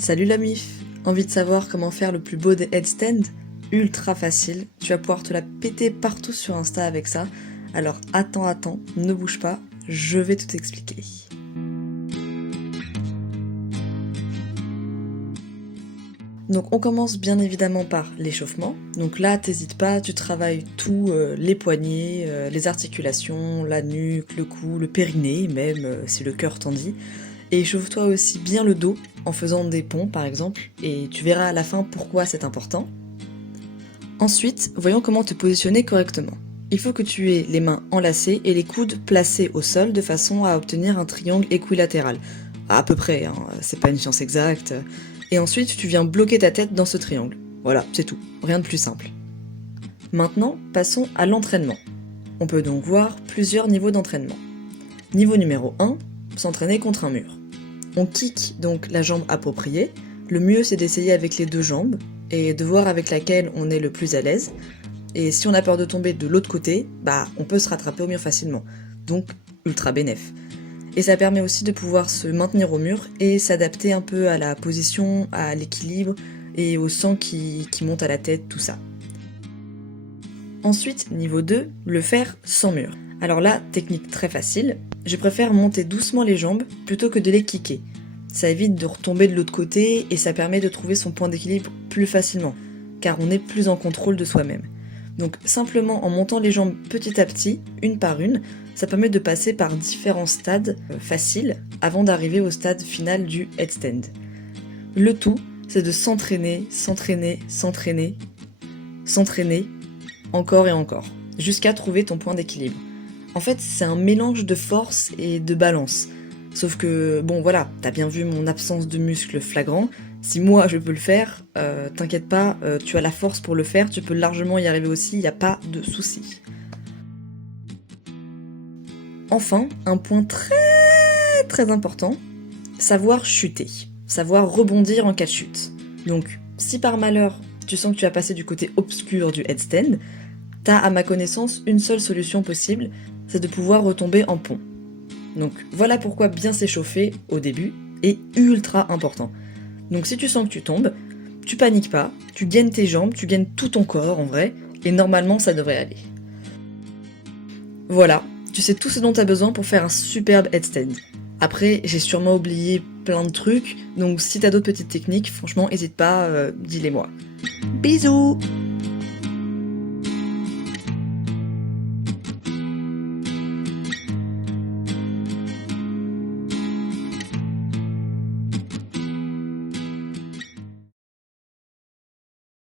Salut la mif! Envie de savoir comment faire le plus beau des headstands? Ultra facile, tu vas pouvoir te la péter partout sur Insta avec ça. Alors attends, ne bouge pas, je vais tout expliquer. Donc on commence bien évidemment par l'échauffement. Donc là, t'hésites pas, tu travailles tout, les poignets, les articulations, la nuque, le cou, le périnée même, si le cœur t'en dit. Et échauffe-toi aussi bien le dos en faisant des ponts par exemple, et tu verras à la fin pourquoi c'est important. Ensuite, voyons comment te positionner correctement. Il faut que tu aies les mains enlacées et les coudes placés au sol de façon à obtenir un triangle équilatéral. À peu près, hein, c'est pas une science exacte. Et ensuite, tu viens bloquer ta tête dans ce triangle. Voilà, c'est tout, rien de plus simple. Maintenant, passons à l'entraînement. On peut donc voir plusieurs niveaux d'entraînement. Niveau numéro 1, s'entraîner contre un mur. On kick donc la jambe appropriée. Le mieux c'est d'essayer avec les deux jambes et de voir avec laquelle on est le plus à l'aise. Et si on a peur de tomber de l'autre côté, on peut se rattraper au mur facilement. Donc ultra bénéf. Et ça permet aussi de pouvoir se maintenir au mur et s'adapter un peu à la position, à l'équilibre et au sang qui monte à la tête, tout ça. Ensuite, niveau 2, le faire sans mur. Alors là, technique très facile, je préfère monter doucement les jambes plutôt que de les kicker. Ça évite de retomber de l'autre côté et ça permet de trouver son point d'équilibre plus facilement, car on est plus en contrôle de soi-même. Donc simplement en montant les jambes petit à petit, une par une, ça permet de passer par différents stades faciles avant d'arriver au stade final du headstand. Le tout, c'est de s'entraîner, encore et encore, jusqu'à trouver ton point d'équilibre. En fait, c'est un mélange de force et de balance. Sauf que, bon voilà, t'as bien vu mon absence de muscles flagrant. Si moi je peux le faire, t'inquiète pas, tu as la force pour le faire, tu peux largement y arriver aussi, y a pas de souci. Enfin, un point très important, savoir chuter, savoir rebondir en cas de chute. Donc, si par malheur, tu sens que tu as passé du côté obscur du headstand, t'as à ma connaissance une seule solution possible, c'est de pouvoir retomber en pont. Donc voilà pourquoi bien s'échauffer au début est ultra important. Donc si tu sens que tu tombes, tu paniques pas, tu gaines tes jambes, tu gaines tout ton corps en vrai, et normalement ça devrait aller. Voilà, tu sais tout ce dont tu as besoin pour faire un superbe headstand. Après, j'ai sûrement oublié plein de trucs, donc si t'as d'autres petites techniques, franchement, n'hésite pas, dis-les moi. Bisous!